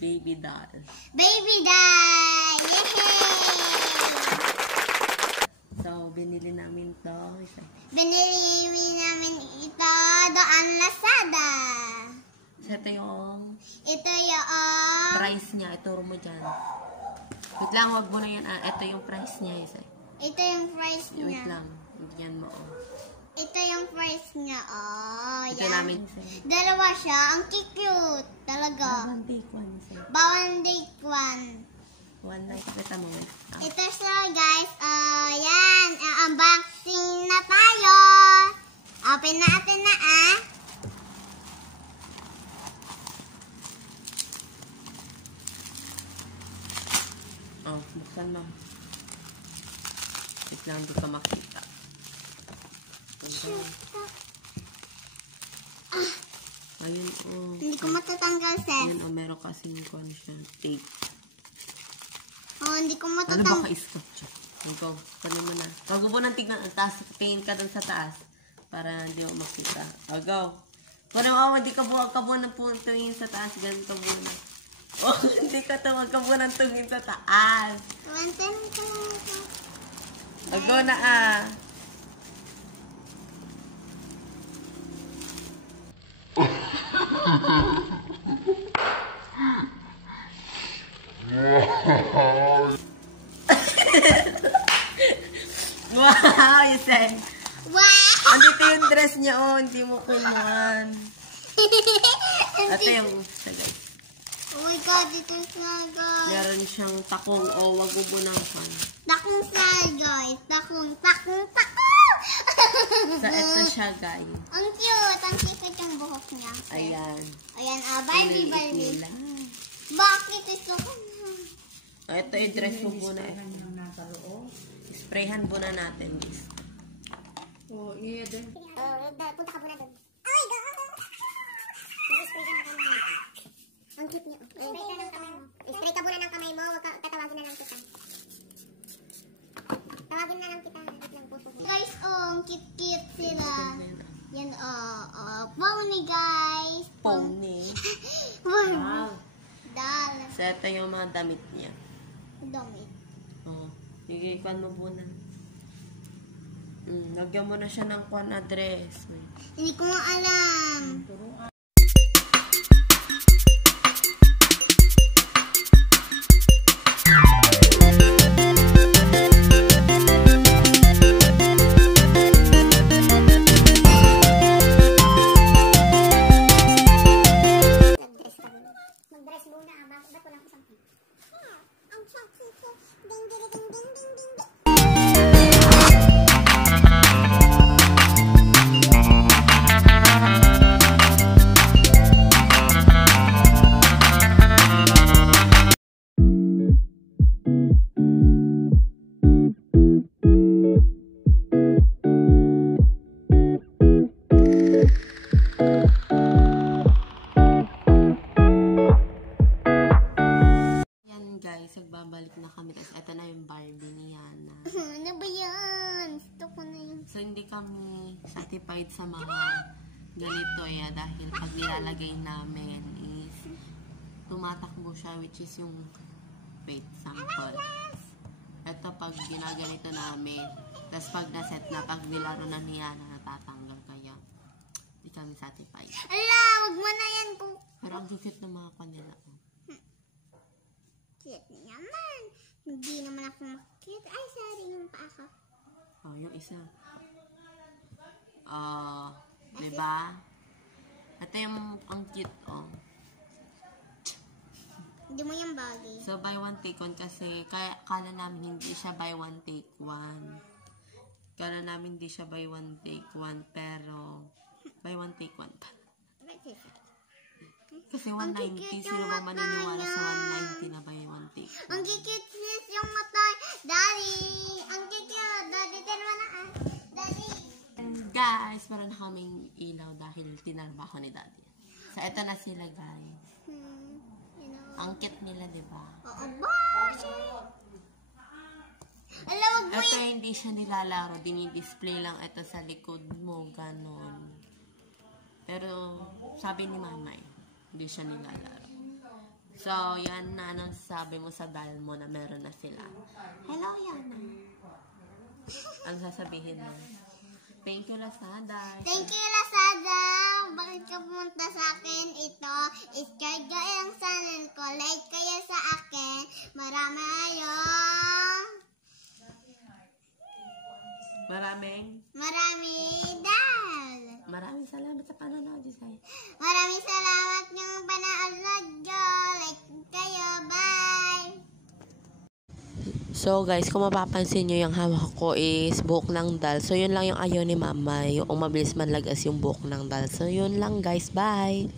Baby doll. Baby doll! Yay! So, binili namin to. Binili namin ito doon Lazada. So, ito yung price niya. Ituro mo dyan. Wait lang, wag mo na yan. Ito yung price niya. Ito yung price niya. Wait lang. Yan mo. Ito yung price niya. Ito yan. namin. Dalawa siya. Ang cute talaga. Bawang take one. Bawang take one. One night. Kita mo. Ito siya guys. Yan. Unboxing na tayo. Open natin na Buksan mo. Wait lang, hindi ka makita. Ayun, Hindi ko matatanggal, Seth. Ayun, meron kasing tape. Hindi ko Ano matatanggal. ba ka-scotch? Go, kunin mo na. Wag mo nang tignan. Tingin ka dun sa taas. Para hindi mo makita. Go. Kunin mo, hindi ka buwan ng tingin sa taas. Ganito muna. Hindi ka tumag ka buwan ng tingin sa taas. Go na Wow, Iseng. Wow! Andito yung dress niya, hindi mo kumuhan. Ito yung guys. Oh my God, ito siya, guys. Meron siyang takong wag ubunakan. Takong siya, guys. Takong. Sa ito siya, guys. Ang cute. Ang cute yung buhok niya. Ayan. Ayan, Barbie. Nila. Bakit ito ko na? Ito yung dress mo muna. Sprayhan muna natin, guys. Iya din. Punta ka muna doon. Ay, mag-spray ka na kamay mo. Ang cute niya. Spray ka ng kamay mo. Spray ka muna ng kamay mo. Tatawagin na lang kita. Tawagin na lang kita. Guys, ang cute sila. Yan, pony, guys. Pony. Wow. Dal. So, ito yung mga damit niya. Damit. Ikuan mo muna. Lagyan mo na siya ng kuan address. Hindi ko alam. Mag-dress muna. Ba't walang isang pin? Ang sexy. Ding, ding, ding, ding, ding, ding. Nagbabalik na kami kasi ito na yung Barbie ni Yana. Ano ba yan? Gusto ko na yun. So, hindi kami satisfied sa mga ganito dahil pag nilalagay namin is tumatakbo siya, which is yung sample. Ito pag ginaganito namin, tapos pag naset na, pag nilaro na ni Yana, natatanggal, kaya hindi kami satisfied. Ala, wag mo na yan kung... Pero ang cute ng mga kanila. Cute naman. Hindi naman ako makit. Ay, sorry, yung pa ako. Yung isa. Diba? Ito yung ang cute, Hindi mo yung bagay. So, buy one, take one kasi kala namin hindi siya buy one, take one. Kala namin hindi siya buy one, take one, pero buy one, take one pa. Kasi 190, sino ba maniniwala sa 190 na buy one, take one? Ang cute yung mata. Daddy! Ang cute. Daddy, tinwa na Daddy! And guys, meron na kaming ilaw dahil tinarba ko ni Daddy. So, ito na sila, guys. Ang cute nila, diba? Oo ba? Alam mo ito hindi siya nilalaro. Dinidisplay lang ito sa likod mo. Ganon. Pero, sabi ni Mama hindi siya nilalaro. So, yan na. Anong sabi mo sa dal mo na meron na sila? Hello, Yana. Ano sasabihin mo? Thank you, Lazada. Thank you, Lazada. Bakit ka pumunta sa akin? Ito, subscribe kayo ang channel ko. Like kayo sa akin. Marami ayong. Marami dal. Maraming salamat sa panonood, Jisay. Maraming salamat ng panood nyo. Like kayo. Bye. So guys, kung mapapansin nyo, yung hawak ko is buhok ng dal. So yun lang yung ayaw ni mama, yung mabilis manlagas yung buhok ng dal. So yun lang guys, bye!